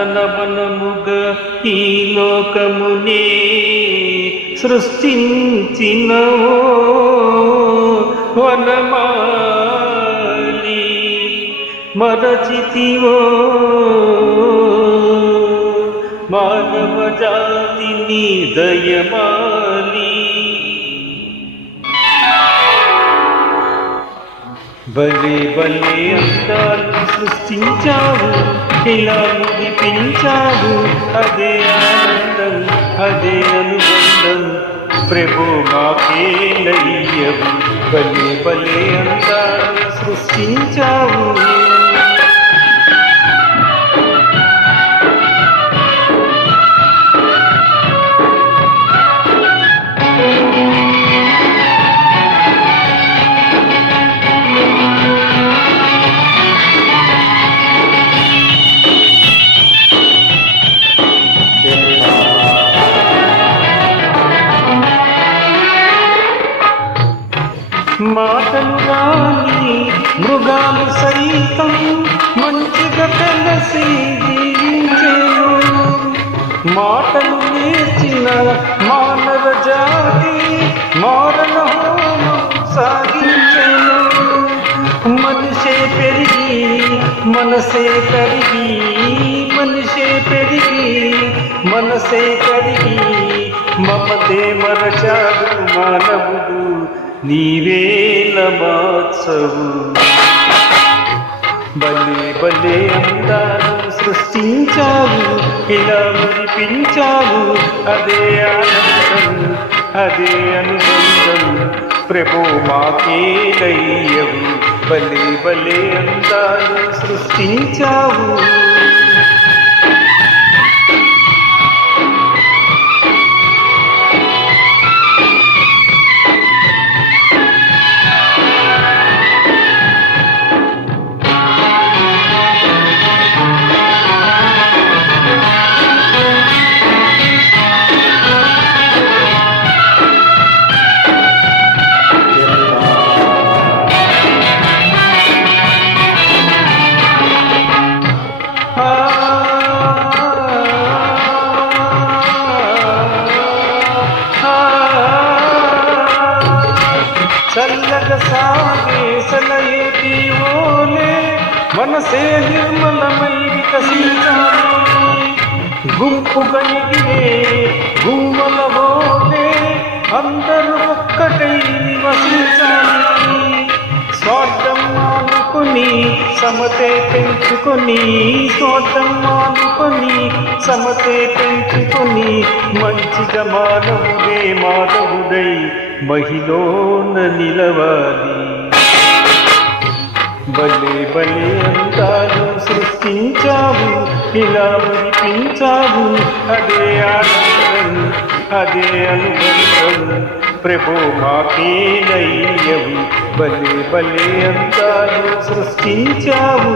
నందనవనముగా ఈ లోకమునే సృష్టించిన వనమాలి మరచితివో మానవ జాతిని దయమాలి. భలే భలే అందాలు సృష్టించావు, ఇలా ముగిపించావు. అదే ఆనందం, అదే అనుబంధం, ప్రభు మాకేలయ్యవు. భలే భలే అందాలు సృష్టించావు. మాటలు రాని మృగాలు సైతం మంచిగా తెలిసి జీవించెను. మాటలు నేర్చిన మానవ జాతి మారణ హోమం సాగించెను. మనిషే పెరిగి మనసే కరిగి, మనిషే పెరిగి మనసే కరిగి, మమతే మరచాడు మానవుడు, నీవేల మార్చవు. భలే భలే అందాలు సృష్టించావు, ఇలా మురిపించావు. అదే ఆనందం, అదే అనుబంధం, ప్రభు మాకేలయ్యవు. భలే భలే అందాలు సృష్టించావు. చల్లగా సాగే సలయేటి ఓలే మనసే నిర్మలమై వికసించాలి. గుంపుగా ఎగిరే గుమ్మల ఓలే అందరూ ఒక్కటై నివసించాలి. స్వార్థం మానుకొని సమతే పెంచుకొని, స్వార్థం మానుకొని సమతే పెంచుకొని, మంచిగా మానవుడే మానవుడై మహిళన నిలవాలి. భలే భలే అందాలు సృష్టించావు, ఇలా మురిపించావు. అదే ఆనందం, అదే అనుబంధం, ప్రభు మాకేలయ్యవు. భలే భలే అందాలు సృష్టించావు.